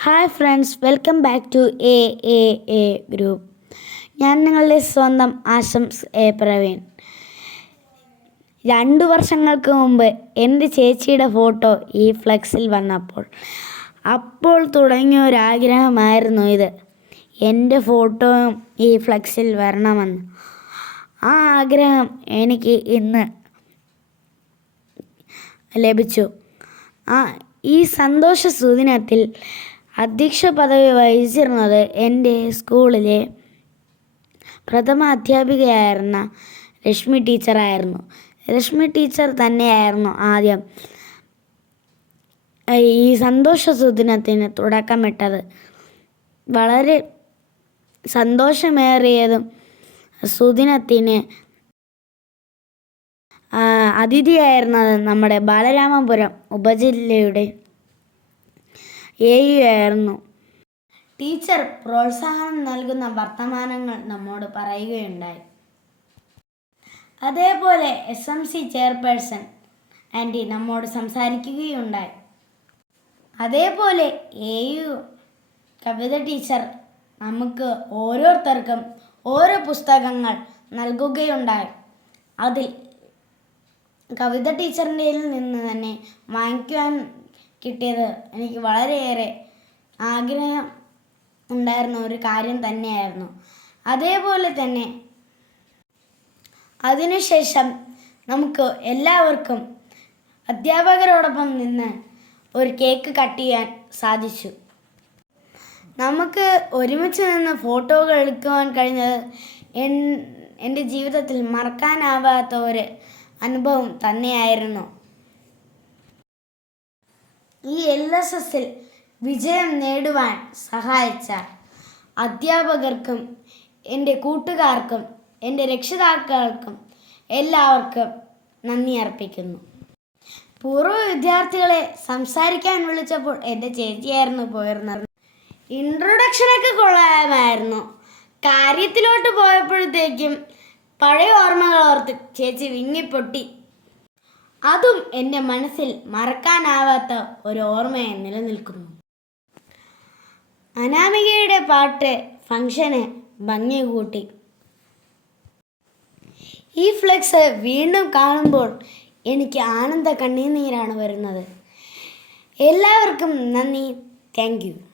Hi friends welcome back to a a a group ഞാൻ നിങ്ങളുടെ സ്വന്തം ആശംസ് എ. പ്രവീൺ. രണ്ടു വർഷങ്ങൾക്ക് മുമ്പ് എന്റെ ചേച്ചിയുടെ ഫോട്ടോ ഈ ഫ്ലെക്സിൽ വന്നപ്പോൾ അപ്പോൾ തുടങ്ങിയ ഒരാഗ്രഹമായിരുന്നു ഇത്. എന്റെ ഫോട്ടോയും ഈ ഫ്ലെക്സിൽ വരണമെന്ന്. ആ ആഗ്രഹം എനിക്ക് ഇന്ന് ലഭിച്ചു. ആ ഈ സന്തോഷ സുദിനത്തിൽ അധ്യക്ഷ പദവി വഹിച്ചിരുന്നത് എന്റെ സ്കൂളിലെ പ്രഥമ അധ്യാപികയായിരുന്ന രശ്മി ടീച്ചറായിരുന്നു. രശ്മി ടീച്ചർ തന്നെയായിരുന്നു ആദ്യം ഈ സന്തോഷ സുദിനത്തിന് തുടക്കമിട്ടത്. വളരെ സന്തോഷമേറിയതും സുദിനത്തിന് അതിഥിയായിരുന്നത് നമ്മുടെ ബാലരാമപുരം ഉപജില്ലയുടെ ആയിരുന്നു ടീച്ചർ പ്രോത്സാഹനം നൽകുന്ന വർത്തമാനങ്ങൾ നമ്മോട് പറയുകയുണ്ടായി. അതേപോലെ S M C chairperson aunty നമ്മോട് സംസാരിക്കുകയുണ്ടായി. അതേപോലെ എ കവിത ടീച്ചർ നമുക്ക് ഓരോരുത്തർക്കും ഓരോ പുസ്തകങ്ങൾ നൽകുകയുണ്ടായി. അതിൽ കവിത ടീച്ചറിന്റെ നിന്ന് തന്നെ വാങ്ങിക്കുവാൻ കിട്ടിയത്. എനിക്ക് വളരെയേറെ ആഗ്രഹം ഉണ്ടായിരുന്ന ഒരു കാര്യം തന്നെയായിരുന്നു. അതേപോലെ തന്നെ അതിനുശേഷം നമുക്ക് എല്ലാവർക്കും അധ്യാപകരോടൊപ്പം നിന്ന് ഒരു കേക്ക് കട്ട് ചെയ്യാൻ സാധിച്ചു. നമുക്ക് ഒരുമിച്ച് നിന്ന് ഫോട്ടോകൾ എടുക്കുവാൻ കഴിഞ്ഞത് എൻ- എന്റെ ജീവിതത്തിൽ മറക്കാനാവാത്ത ഒരു അനുഭവം തന്നെയായിരുന്നു. ഈ എൽ എസ് എസിൽ വിജയം നേടുവാൻ സഹായിച്ച അധ്യാപകർക്കും എന്റെ കൂട്ടുകാർക്കും എന്റെ രക്ഷിതാക്കൾക്കും എല്ലാവർക്കും നന്ദി അർപ്പിക്കുന്നു. പൂർവ വിദ്യാർത്ഥികളെ സംസാരിക്കാൻ വിളിച്ചപ്പോൾ എന്റെ ചേച്ചിയായിരുന്നു പോയിരുന്നത്. ഇൻട്രൊഡക്ഷനൊക്കെ കൊള്ളാമായിരുന്നു. കാര്യത്തിലോട്ട് പോയപ്പോഴത്തേക്കും പഴയ ഓർമ്മകൾ ഓർത്ത് ചേച്ചി വിങ്ങിപ്പൊട്ടി. അതും എന്റെ മനസ്സിൽ മറക്കാനാവാത്ത ഒരു ഓർമ്മയെ നിലനിൽക്കുന്നു. അനാമികയുടെ പാട്ട് ഫംഗ്ഷന് ഭംഗി കൂട്ടി. ഈ ഫ്ലെക്സ് വീണ്ടും കാണുമ്പോൾ എനിക്ക് ആനന്ദ കണ്ണീനീരാണ് വരുന്നത്. എല്ലാവർക്കും നന്ദി. താങ്ക്